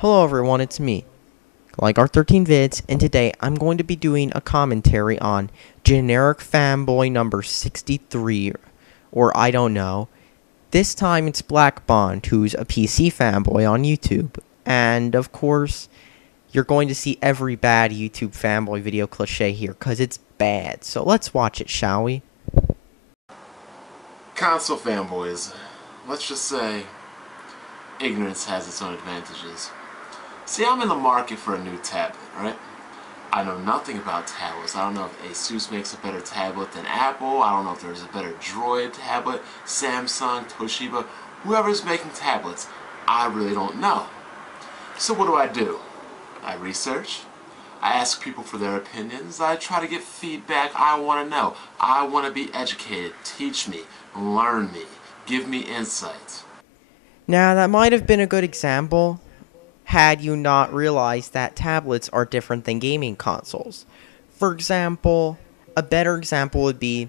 Hello everyone, it's me, like our 13 vids, and today I'm going to be doing a commentary on generic fanboy number 63, or I don't know. This time it's Blackb0nd, who's a PC fanboy on YouTube, and of course, you're going to see every bad YouTube fanboy video cliche here, cause it's bad, so let's watch it, shall we? Console fanboys, let's just say, ignorance has its own advantages. See, I'm in the market for a new tablet, right? I know nothing about tablets. I don't know if Asus makes a better tablet than Apple. I don't know if there's a better Droid tablet, Samsung, Toshiba, whoever's making tablets. I really don't know. So what do? I research. I ask people for their opinions. I try to get feedback. I want to know. I want to be educated. Teach me. Learn me. Give me insight. Now, that might have been a good example had you not realized that tablets are different than gaming consoles. For example, a better example would be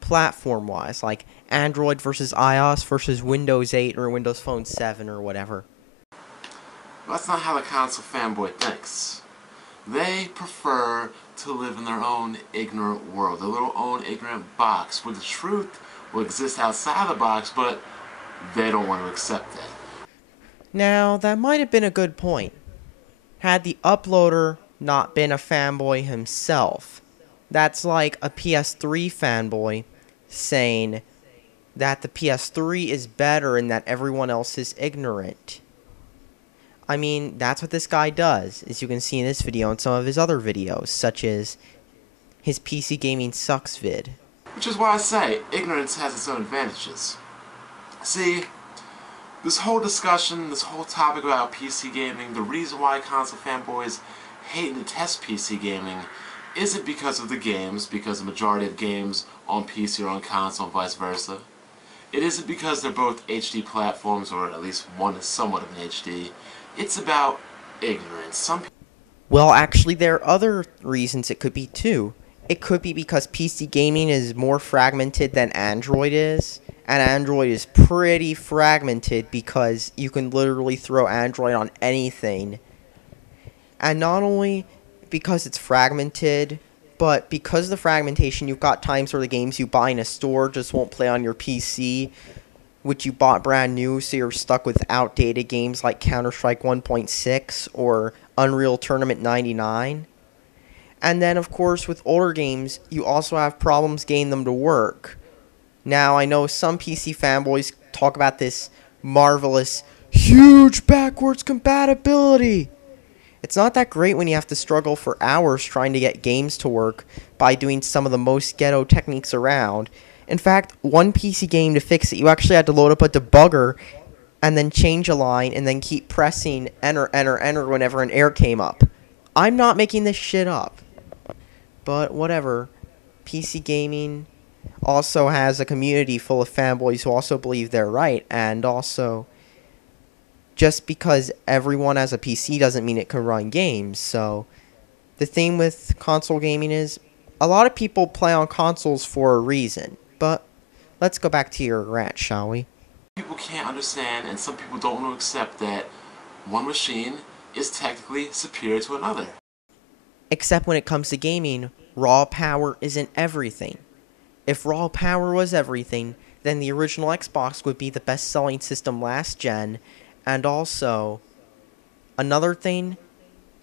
platform-wise, like Android versus iOS versus Windows 8 or Windows Phone 7 or whatever. That's not how the console fanboy thinks. They prefer to live in their own ignorant world, their little own ignorant box, where the truth will exist outside the box, but they don't want to accept it. Now, that might have been a good point, had the uploader not been a fanboy himself. That's like a PS3 fanboy saying that the PS3 is better and that everyone else is ignorant. I mean, that's what this guy does, as you can see in this video and some of his other videos, such as his PC Gaming Sucks vid. Which is why I say, ignorance has its own advantages. See, this whole discussion, this whole topic about PC gaming, the reason why console fanboys hate and detest PC gaming isn't because of the games, because the majority of games on PC are on console and vice versa. It isn't because they're both HD platforms, or at least one is somewhat of an HD. It's about ignorance. Well, actually, there are other reasons it could be too. It could be because PC gaming is more fragmented than Android is, and Android is pretty fragmented because you can literally throw Android on anything. And not only because it's fragmented, but because of the fragmentation, you've got times where the games you buy in a store just won't play on your PC, which you bought brand new, so you're stuck with outdated games like Counter-Strike 1.6 or Unreal Tournament 99. And then, of course, with older games, you also have problems getting them to work. Now, I know some PC fanboys talk about this marvelous, huge backwards compatibility. It's not that great when you have to struggle for hours trying to get games to work by doing some of the most ghetto techniques around. In fact, one PC game to fix it, you actually had to load up a debugger and then change a line and then keep pressing enter, enter, enter whenever an error came up. I'm not making this shit up. But whatever. PC gaming also has a community full of fanboys who also believe they're right, and also just because everyone has a PC doesn't mean it can run games. So the thing with console gaming is a lot of people play on consoles for a reason. But let's go back to your rant, shall we? People can't understand, and some people don't want to accept that one machine is technically superior to another. Except when it comes to gaming, raw power isn't everything. If raw power was everything, then the original Xbox would be the best-selling system last gen. And also, another thing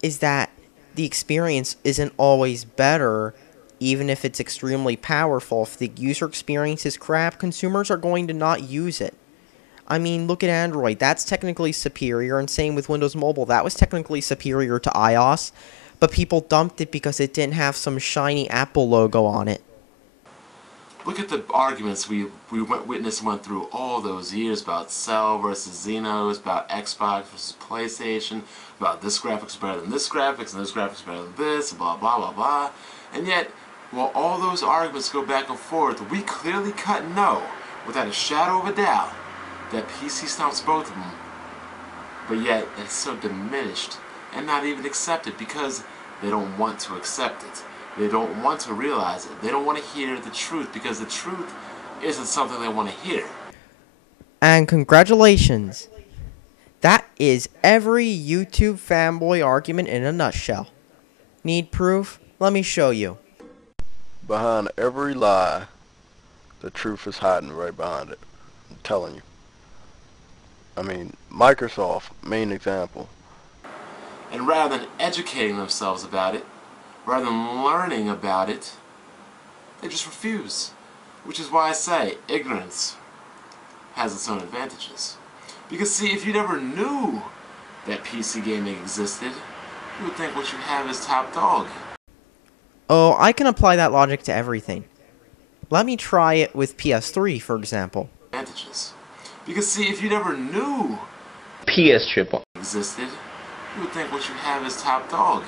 is that the experience isn't always better, even if it's extremely powerful. If the user experience is crap, consumers are going to not use it. I mean, look at Android. That's technically superior, and same with Windows Mobile. That was technically superior to iOS, but people dumped it because it didn't have some shiny Apple logo on it. Look at the arguments we went through all those years about Cell versus Xenos, about Xbox versus PlayStation, about this graphics is better than this graphics, and this graphics is better than this, and blah, blah, blah, blah. And yet, while all those arguments go back and forth, we clearly cut know, without a shadow of a doubt, that PC stomps both of them. But yet, it's so diminished and not even accepted because they don't want to accept it. They don't want to realize it. They don't want to hear the truth because the truth isn't something they want to hear. And congratulations. That is every YouTube fanboy argument in a nutshell. Need proof? Let me show you. Behind every lie, the truth is hiding right behind it. I'm telling you. I mean, Microsoft, main example. And rather than educating themselves about it, rather than learning about it, they just refuse. Which is why I say ignorance has its own advantages. Because see, if you never knew that PC gaming existed, you would think what you have is top dog. Oh, I can apply that logic to everything. Let me try it with PS3, for example. Advantages. Because see, if you never knew PS triple existed, you would think what you have is top dog.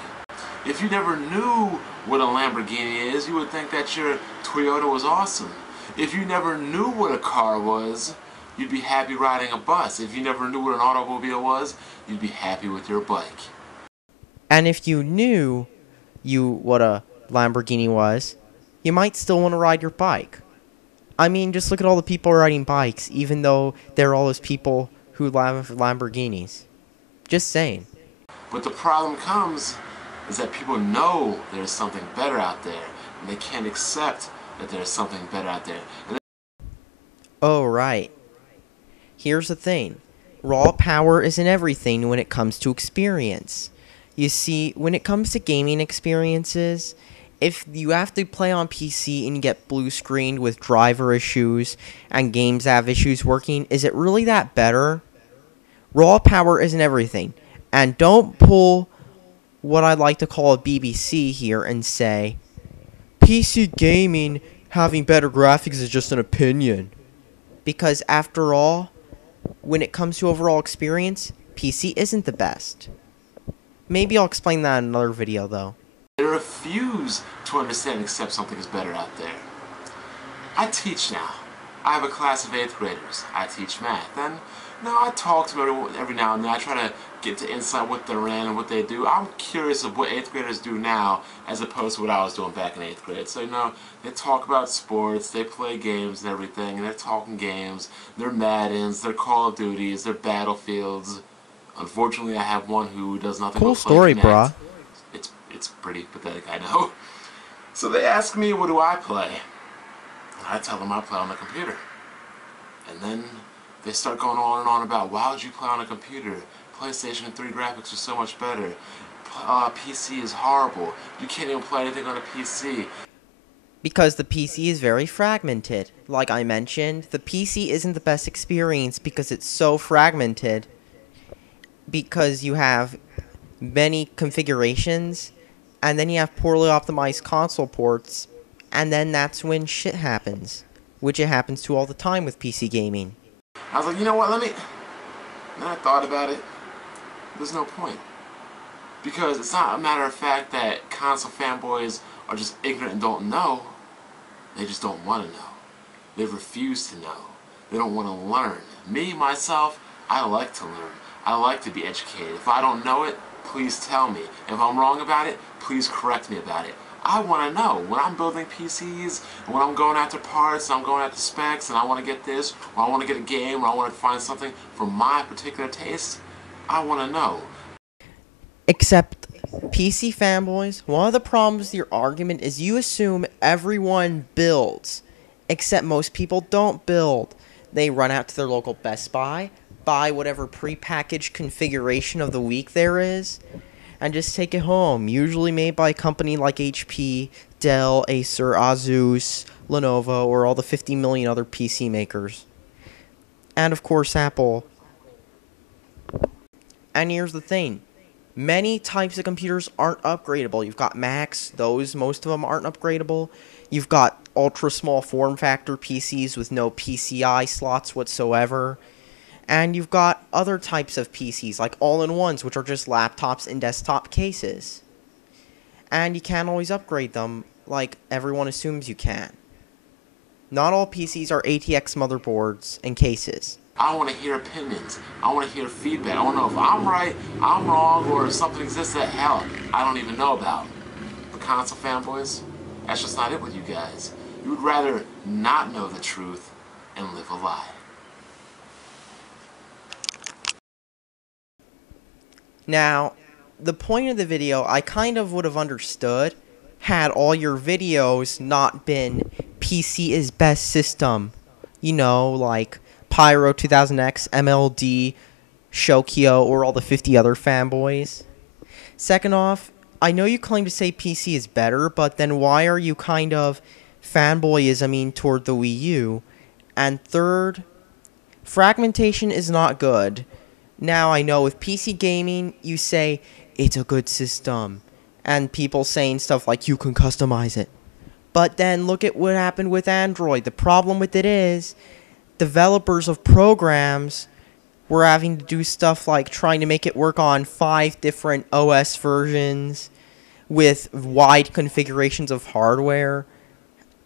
If you never knew what a Lamborghini is, you would think that your Toyota was awesome. If you never knew what a car was, you'd be happy riding a bus. If you never knew what an automobile was, you'd be happy with your bike. And if you knew what a Lamborghini was, you might still want to ride your bike. I mean, just look at all the people riding bikes, even though they're all those people who love Lamborghinis. Just saying. But the problem comes is that people know there's something better out there, and they can't accept that there's something better out there. Oh, right. Here's the thing. Raw power isn't everything when it comes to experience. You see, when it comes to gaming experiences, if you have to play on PC and you get blue screened with driver issues and games that have issues working, is it really that better? Raw power isn't everything. And don't pull what I'd like to call a BBC here and say, PC gaming having better graphics is just an opinion. Because after all, when it comes to overall experience, PC isn't the best. Maybe I'll explain that in another video though. They refuse to understand and accept something is better out there. I teach now. I have a class of 8th graders. I teach math. And now I talk to them every now and then. I try to get to insight what they're in and what they do. I'm curious of what 8th graders do now as opposed to what I was doing back in 8th grade. So, you know, they talk about sports, they play games and everything, and they're talking games, their Maddens, their Call of Duties, their Battlefields. Unfortunately, I have one who does nothing Cool but play story, Connect. brah. It's pretty pathetic, I know. So they ask me, what do I play? I tell them I play on the computer. And then they start going on and on about, why would you play on a computer? PlayStation 3 graphics are so much better. PC is horrible. You can't even play anything on a PC. Because the PC is very fragmented. Like I mentioned, the PC isn't the best experience because it's so fragmented. Because you have many configurations, and then you have poorly optimized console ports, and then that's when shit happens. Which it happens to all the time with PC gaming. I was like, you know what, then I thought about it. There's no point. Because it's not a matter of fact that console fanboys are just ignorant and don't know. They just don't want to know. They refuse to know. They don't want to learn. Me, myself, I like to learn. I like to be educated. If I don't know it, please tell me. If I'm wrong about it, please correct me about it. I want to know. When I'm building PCs, and when I'm going after parts, and I'm going after specs, and I want to get this, or I want to get a game, or I want to find something for my particular taste, I want to know. Except, PC fanboys, one of the problems with your argument is you assume everyone builds. Except most people don't build. They run out to their local Best Buy, buy whatever prepackaged configuration of the week there is, and just take it home, usually made by a company like HP, Dell, Acer, Asus, Lenovo, or all the 50 million other PC makers. And of course Apple. And here's the thing. Many types of computers aren't upgradable. You've got Macs, most of them aren't upgradable. You've got ultra small form factor PCs with no PCI slots whatsoever. And you've got other types of PCs, like all-in-ones, which are just laptops in desktop cases. And you can't always upgrade them like everyone assumes you can. Not all PCs are ATX motherboards and cases. I want to hear opinions. I want to hear feedback. I want to know if I'm right, I'm wrong, or if something exists that, hell, I don't even know about. The console fanboys, that's just not it with you guys. You would rather not know the truth and live a lie. Now, the point of the video I kind of would have understood had all your videos not been PC is best system. You know, like Pyro 2000X, MLD, Shokyo, or all the 50 other fanboys. Second off, I know you claim to say PC is better, but then why are you kind of fanboyisming toward the Wii U? And third, fragmentation is not good. Now I know with PC gaming, you say it's a good system, and people saying stuff like you can customize it. But then look at what happened with Android. The problem with it is developers of programs were having to do stuff like trying to make it work on 5 different OS versions with wide configurations of hardware.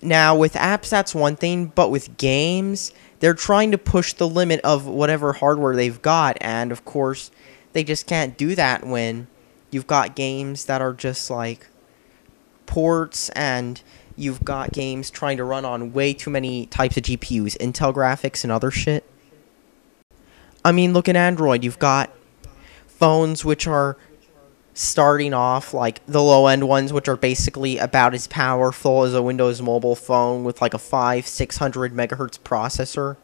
Now, with apps, that's one thing, but with games, they're trying to push the limit of whatever hardware they've got, and of course, they just can't do that when you've got games that are just like ports, and you've got games trying to run on way too many types of GPUs, Intel graphics and other shit. I mean, look at Android. You've got phones which are starting off like the low-end ones, which are basically about as powerful as a Windows mobile phone with like a 600 megahertz processor,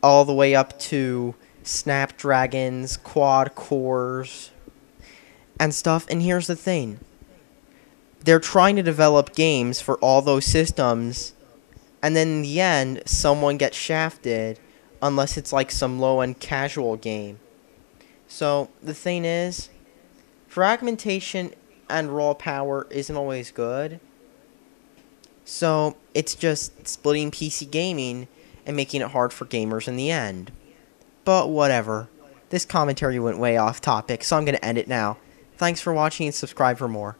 all the way up to Snapdragons, quad cores, and stuff. And here's the thing. They're trying to develop games for all those systems, and then in the end, someone gets shafted unless it's like some low-end casual game. So, the thing is, fragmentation and raw power isn't always good. So, it's just splitting PC gaming and making it hard for gamers in the end. But whatever. This commentary went way off topic, so I'm going to end it now. Thanks for watching and subscribe for more.